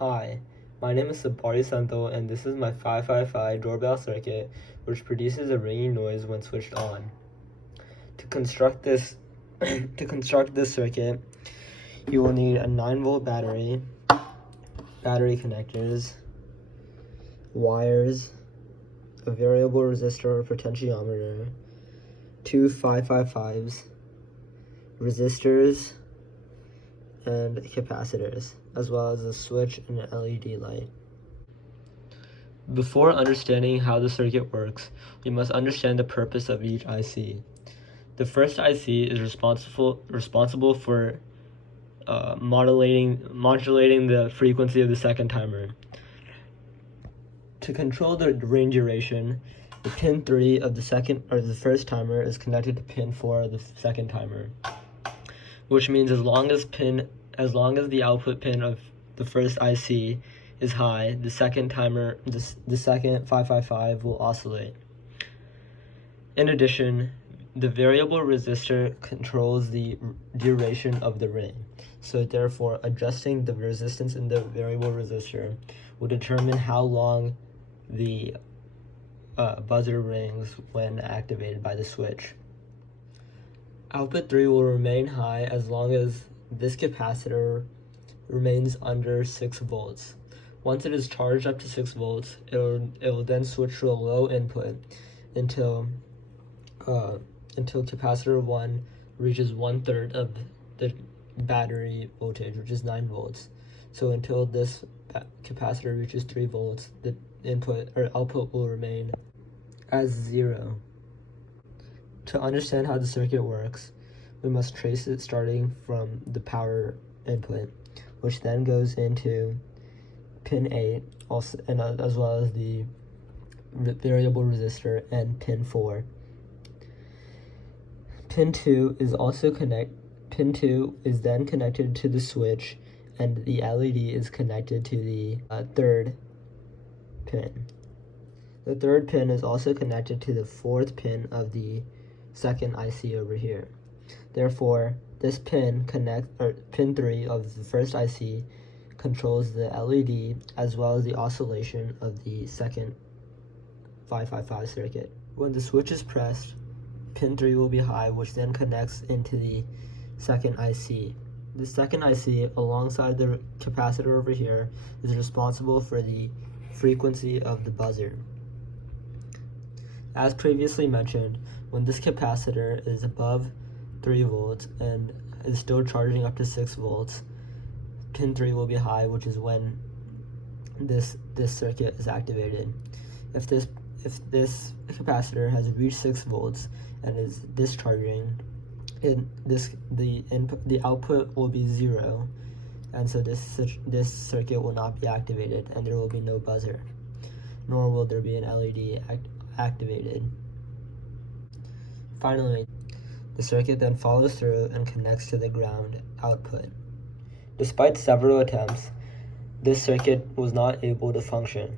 Hi, my name is Sabari Santo and this is my 555 doorbell circuit, which produces a ringing noise when switched on. To construct this circuit, you will need a 9-volt battery connectors, wires, a variable resistor or potentiometer, two 555s, resistors, and capacitors, as well as a switch and an LED light. Before understanding how the circuit works, we must understand the purpose of each IC. The first IC is responsible for modulating the frequency of the second timer. To control the ring duration, the pin 3 of the first timer is connected to pin 4 of the second timer, which means as long as the output pin of the first IC is high, the second 555 will oscillate. In addition, the variable resistor controls the duration of the ring, so therefore adjusting the resistance in the variable resistor will determine how long the buzzer rings when activated by the switch. Output 3 will remain high as long as this capacitor remains under 6 volts. Once it is charged up to 6 volts, it will then switch to a low input until capacitor 1 reaches 1/3 of the battery voltage, which is 9 volts. So until this capacitor reaches 3 volts, the output will remain as 0. To understand how the circuit works, we must trace it starting from the power input, which then goes into pin 8, as well as the variable resistor, and pin 4. Pin 2 is then connected to the switch, and the LED is connected to the third pin. The third pin is also connected to the fourth pin of the second IC over here. Therefore, this pin 3 of the first IC controls the LED as well as the oscillation of the second 555 circuit. When the switch is pressed, pin 3 will be high, which then connects into the second IC. The second IC, alongside the capacitor over here, is responsible for the frequency of the buzzer. As previously mentioned, when this capacitor is above 3 volts and is still charging up to 6 volts, pin 3 will be high, which is when this circuit is activated. If this capacitor has reached 6 volts and is discharging, the output will be 0, and so this circuit will not be activated, and there will be no buzzer, nor will there be an LED activated. Finally, the circuit then follows through and connects to the ground output. Despite several attempts, this circuit was not able to function.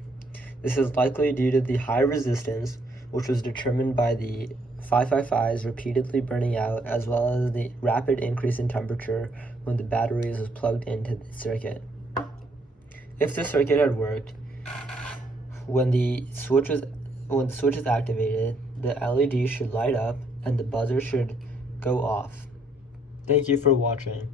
This is likely due to the high resistance, which was determined by the 555s repeatedly burning out, as well as the rapid increase in temperature when the batteries was plugged into the circuit. If the circuit had worked, when the switch is activated, the LED should light up and the buzzer should go off. Thank you for watching.